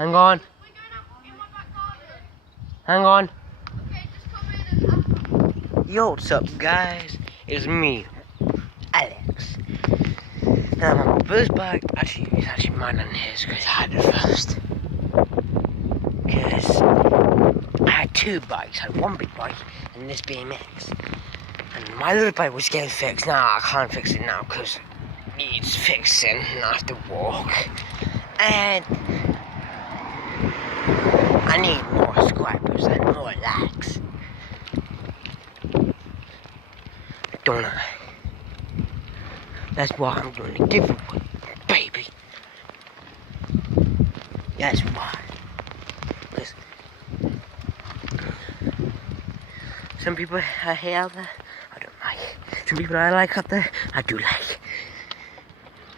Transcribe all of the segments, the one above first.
Hang on. Hang on. Yo, what's up, guys? It's me, Alex. Now, my first bike, it's actually mine and his, because I had it first. Because I had two bikes. I had one big bike and this BMX. And my little bike was getting fixed. Now, I can't fix it now, because it needs fixing, and I have to walk. And I need more subscribers and more likes. Don't I? That's why I'm doing a giveaway, baby. That's why. Because some people I hate out there, I don't like. Some people I like out there, I do like.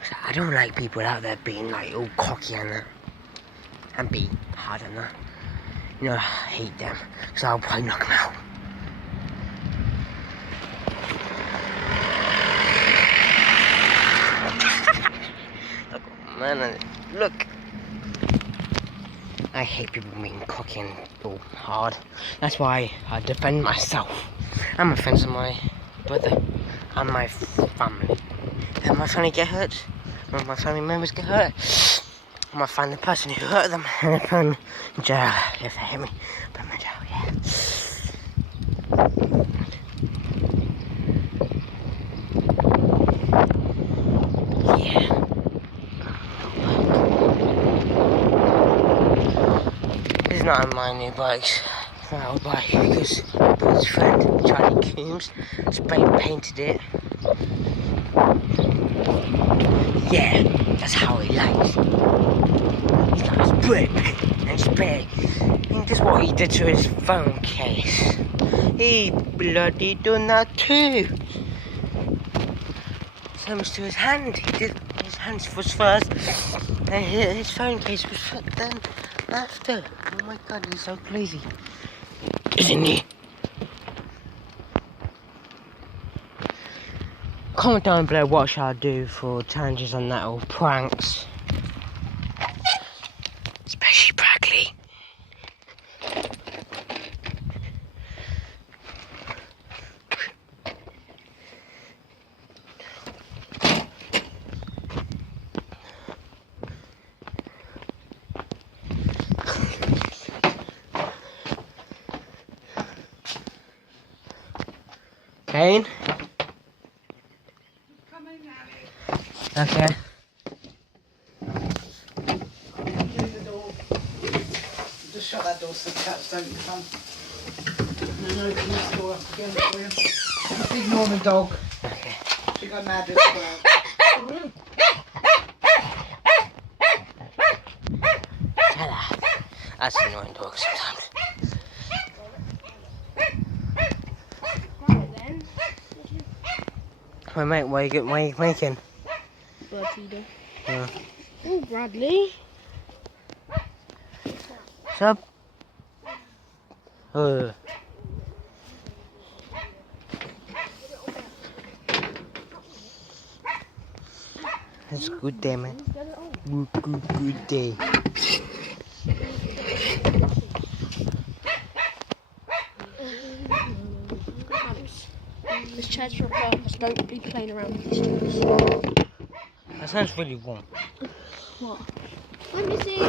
So I don't like people out there being like all cocky and that. And being hard and that. You know, I hate them. So I'll probably knock them out. Man, look. I hate people being cocky and all hard. That's why I defend myself. I'm a friend of my brother and my family. If my family get hurt, when my family members get hurt, I'm gonna find the person who hurt them and put them in jail if they hit me. Put them in jail, yeah. This is not my new bikes. It's my old bike because my brother's friend, Charlie Coombs, spray painted it. Yeah, that's how he likes. He's got spray paint and spray. I think this is what he did to his phone case. He bloody done that too. Same as to his hand. He did his hands was first, and his phone case was then after. Oh my god, he's so crazy, isn't he? Comment down below what shall I do for challenges on that or pranks. Especially Bradley. Kane? Okay. Just shut that door so the cats don't come. And then open this door up again for you. Ignore the dog. Okay. She got mad as well. That's an annoying dog sometimes. Wait, mate, what are you making? Bird feeder. Yeah. Oh, Bradley. What's up? It's a good day, man. Good day. This chair's for purpose. Don't be playing around with these chairs. That sounds really warm. What? Hi, Missy. Is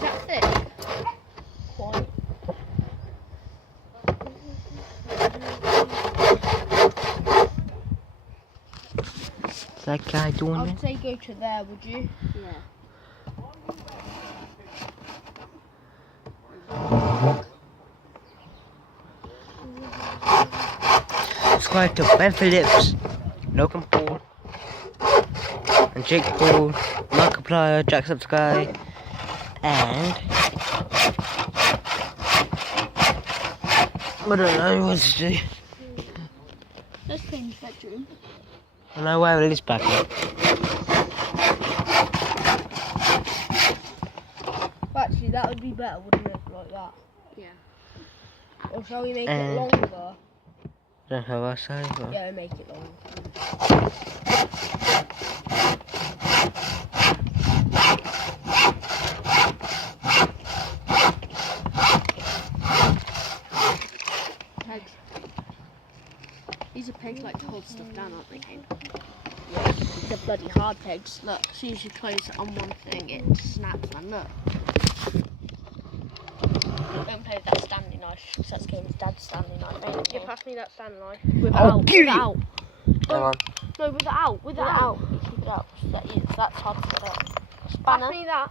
that thick? Quite. Is that guy doing I'd it? say go to there, would you? Yeah. Subscribe to Ben Phillips, Logan Paul, and Jake Paul, Markiplier, Jacksepticeye, and I don't know what to do. Let's clean the bedroom. I know where it is back up. Actually, that would be better, wouldn't it? Like that. Yeah. Or shall we make it longer? Don't have our side. But... Yeah, make it long. Pegs. These are pegs like to hold stuff down, aren't they, Kane? Yes. They're bloody hard pegs. Look, as soon as you close it on one thing, it snaps, man. Look. Don't play with that standing knife, because that's Kane's dad's standing knife. Yeah, pass me that standing knife. I'll Without. give you. Without. Come on. No, without. Without. Keep it up. That's hard to get up. Spanner. Pass me that.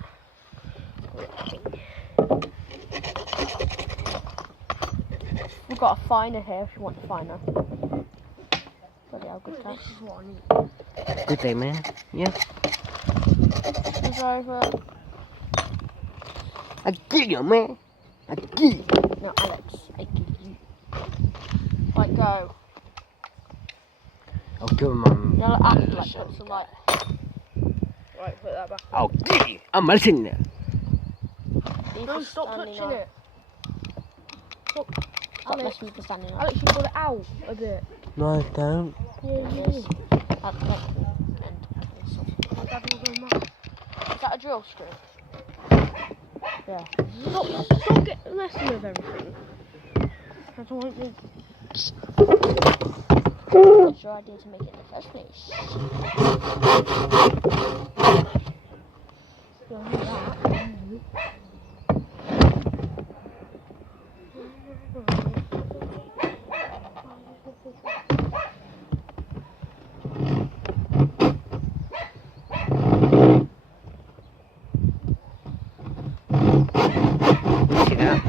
We've got a finer here if you want a finer. Bloody hell, good touch. This is what I need. Good day, man. Yeah. Screwdriver. I get you, man. I get you. No, Alex, I give you. Right, go. I'll give him my. No, act like put some light. Right, put that back. I'll get you. I'm listening. No, stop touching it. Stop messing with the standing knife. Alex, you got it out a bit. No, I don't. Yeah, you do. That's the end. Is that a drill screw? Yeah. Stop messing with everything. I don't want you. What's your idea to make it in the first place? Don't do that. See that?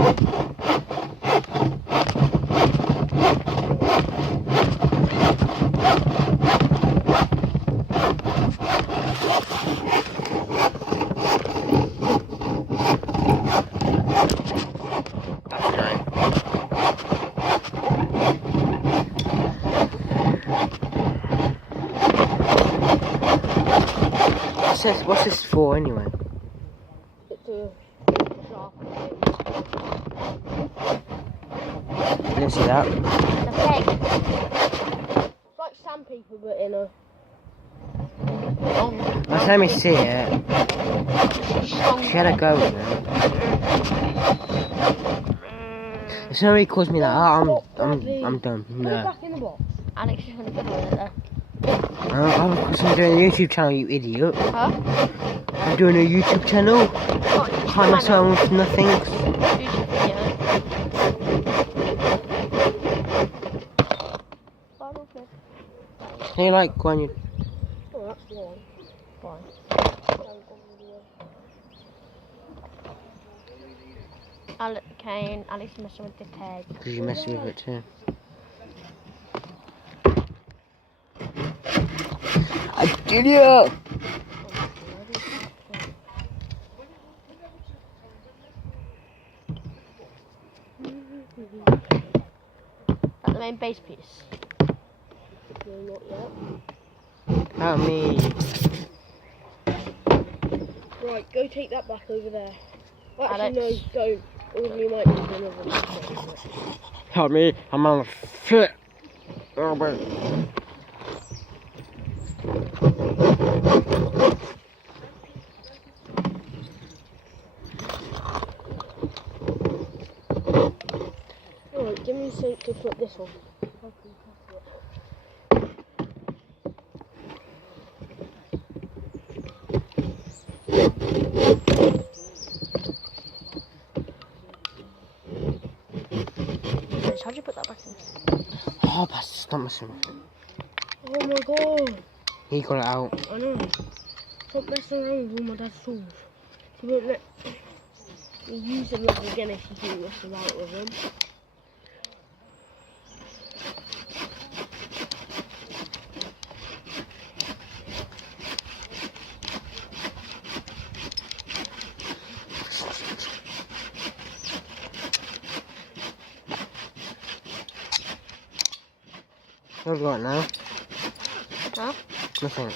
That's nice. What's this for anyway? It's a sharp. Let's see that. It's a peg. It's like sandpaper, but in a long. Last time I see it, Strong she had a go with it. If somebody calls me that, I'm done. Put it No. back in the box. Alex is going to put it there. I'm doing a YouTube channel, you idiot. Huh? I'm doing a YouTube channel. Time myself with nothing. YouTube video. Final clip. Can you like when you... Oh, that's one. Fine. Kane, Alex is messing with the tag. Because you're messing with it too. I did you! That's the main base piece. No, not yet. Help me. Right, go take that back over there. Well, Alex. actually, no, don't. Or you might need another one. Help me, I'm on a foot. Oh, but... Alright, give me something to put this on. How'd you put that back in? Oh, but stop messing with it. Oh my god! He got it out. I know. Stop messing around with all my dad's tools. He won't let me use them again if you keep messing about with them. What have you got now? Huh? Nothing.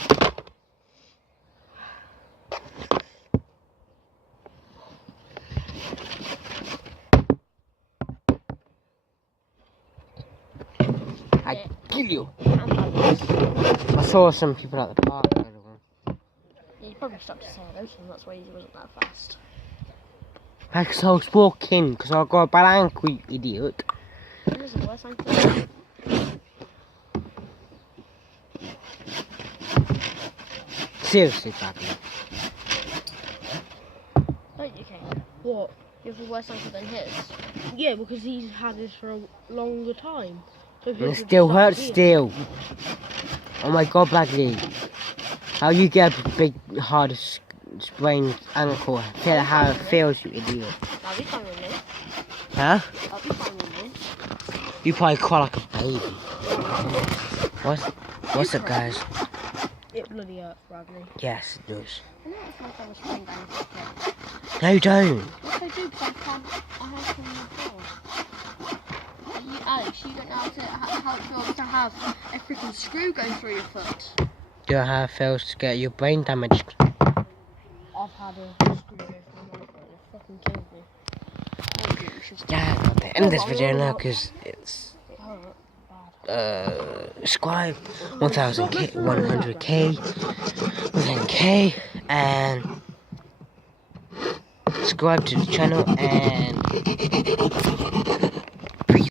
I I kill you. I'm bad. I saw some people at the park. He probably stopped to say hello to him, that's why he wasn't that fast. Because I was walking, because I got a bad ankle, you idiot. It is the worst thing. Seriously, badly. Don't you, Kane? What? You have a worse ankle than his? Yeah, because he's had this for a longer time. So And it still hurts still. Oh my god, Bradley. How you get a big, hard, sprained ankle? Feel how it feels, you idiot. I'll be fine with me. Huh? I'll be fine with me. You probably cry like a baby. What's up, guys? It bloody hurts, Bradley. Yes, it does. I know it's like I was sprained ankle. No, you don't. Yes, I do, because I have from the floor. Alex, you don't know how it feels to have a freaking screw going through your foot. Do you know how it feels to get your brain damaged? I've had a screw go through my foot and it fucking killed me. Yeah, I'm at the end of this video now because it's It hurt bad. subscribe 1,000k, 100k, 10k, and subscribe to the channel and